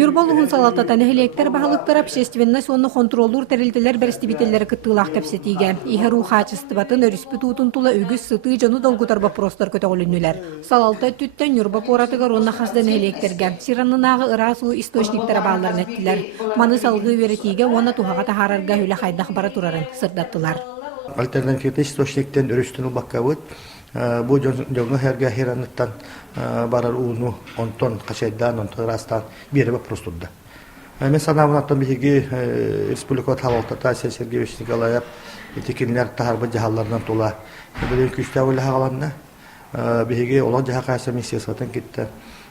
НЮРБА улугун салалтатан эхелектер бахалыктар общественность онны контроллур терилтелер берстибителлер кыттыылаах кепсетиге. Ихару хачыстыбатын өрүспүт утун тула үгүс сыты жону долгутар бопростор көтөгөлүнүлер. Салалта түттен НЮРБА коратыгар онна хасдан электерге. Сираннынагы ырасуу источниктер бааларын эттилер. Маны салгы веретиге онна тухага тахарарга хүле хайдах бара турарын сырдаттылар. Альтернативный источниктен өрүстүн убаккабыт. Бу жоңго херге хиранныттан барар ууну онтон качайдан онтон растан биир боппурустурда. Мен санаабынаттан биһиги республика талалтата Сергеевич Николаев тикиннер тахарбы жаһалларынан тула. Билигин күчтә уйла хагаланна. Биһиги олар жаһа кайсы министрлыктан китте.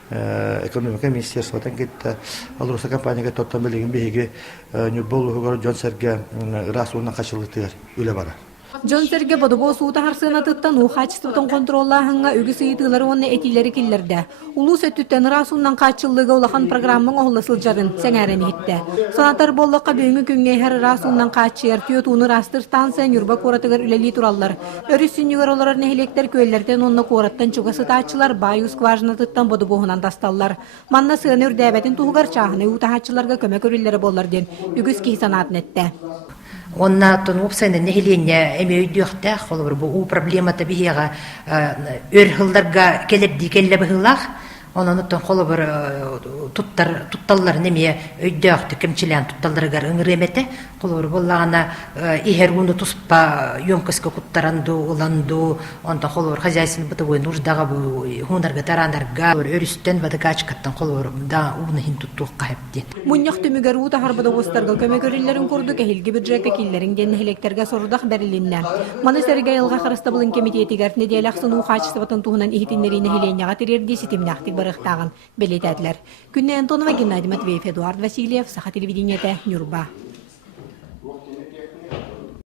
Экономика министрлыктан китте. Ал руса компанияга тоттан билигин биһиги НЮРБА улууьугар Жон Серге расуунан качылыктыр үле бара. Жон Серге бодобо суута харсына тыттан ухачыстытын контроллаахынга үгүс ыйтылары онна этилери киллерде. Улуу сөттүттен расуунан качыллыга улахан программаң оголосыл жарын сеңәрен итте. Санатар боллакка бүгүнкү күнгө хер расуунан качыр түйөт уну растыр станция НЮРБА коратыгар үлели тураллар. Өрүс сунньугэр олорор нехилектер көйлерден онна кораттан чугасы таачылар баю скважина тыттан бодобоһунан дасталлар. Манна сыны үрдәбәтин тугар чаһыны утахачыларга көмөк өрүлләре боллар ден үгүс ки санаатын этте. Онна тон опсайны нехиленне эме өйдүөхтэ холбор бу проблемата бихига өрхылдарга келепди келлебыгылах онон тон холбор тутталлар неме өйдүөхтө кемчилен тутталларга ыңыремете холбор боллагана ихеруну туспа ёмкаска куттаранду уланду онда холбор хозяйственный бытовой нуждага бу хундарга тарандарга өрүстен бадагачкаттан холбор да уны хин туттук кайыпти мунньах түмүгөр ута харбада остарга көмөгөрүллөрүн курду кехилги бюджетке киллерин ген электерге сорудах берилинне. Маны Сергей Илга харыста булын комитетигер неделяхсын ухачыстыбатын туһунан ихитиннерин эһеленяга терерди ситимнахтик барыктагын белетәтләр. Күнне Антонова, Геннадий Матвеев, Эдуард Васильев, Саха телевидениете, НЮРБА.